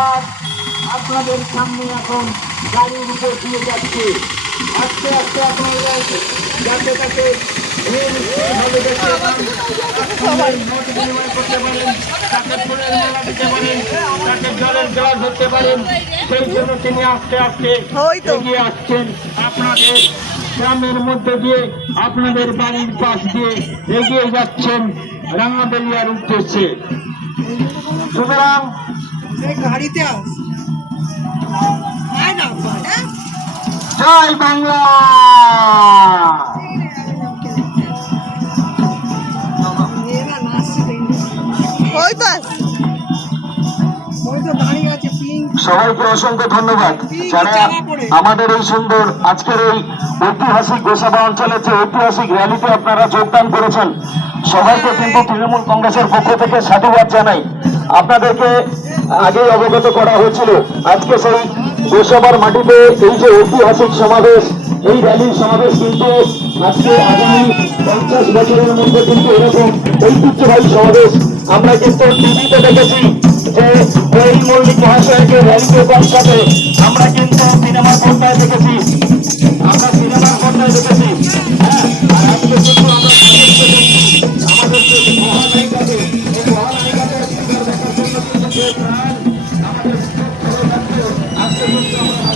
আর আপনাদের সামনে এখন গাড়ির উপর দিয়ে যাচ্ছে। আস্তে আস্তে আপনারা যাতে তাকে ভাবে দেখতে পারেন, নোট বিনিময় করতে পারেন, তাকে ফুলের মালা দিতে পারেন, তাকে জলের গ্লাস ধরতে পারেন। সেই জন্য তিনি আস্তে আস্তে এগিয়ে আসছেন আপনাদের গ্রামের মধ্যে দিয়ে, আপনাদের বাড়ির পাশ দিয়ে এগিয়ে যাচ্ছেন রাঙ্গাবেলিয়ার উদ্দেশ্যে। সুতরাং গাড়িতে জয় বাংলা। সবাইকে অসংখ্য ধন্যবাদ যারা আমাদের এই সুন্দর আজকের এই ঐতিহাসিক গোসাবা অঞ্চলের যে ঐতিহাসিক র্যালিতে আপনারা যোগদান করেছেন। সবাইকে কিন্তু তৃণমূল কংগ্রেসের পক্ষ থেকে সাধুবাদ জানাই। আপনাদেরকে আগেই অবগত করা হয়েছিল আজকে সেই গোসাবার মাটিতে এই যে ঐতিহাসিক সমাবেশ, এই র্যালির সমাবেশ কিন্তু আজকে আগামী 50 বছরের মধ্যে কিন্তু এরকম ঐতিহ্যবাহী সমাবেশ আমরা কিন্তু টিভিতে দেখেছি যে এই মল্লিক মহাশয়কে র্যালিতে পৌঁছাতে আমরা কিন্তু সিনেমার পর্দায় দেখেছি, আমরা সিনেমার পর্দায় দেখেছি। আর আজকে কিন্তু আমরা আমাদের যে মহানায়িকাকে এই মহানায়িকাকে দেখার জন্য কিন্তু যে প্রাণ আমাদের আজকে কিন্তু আমরা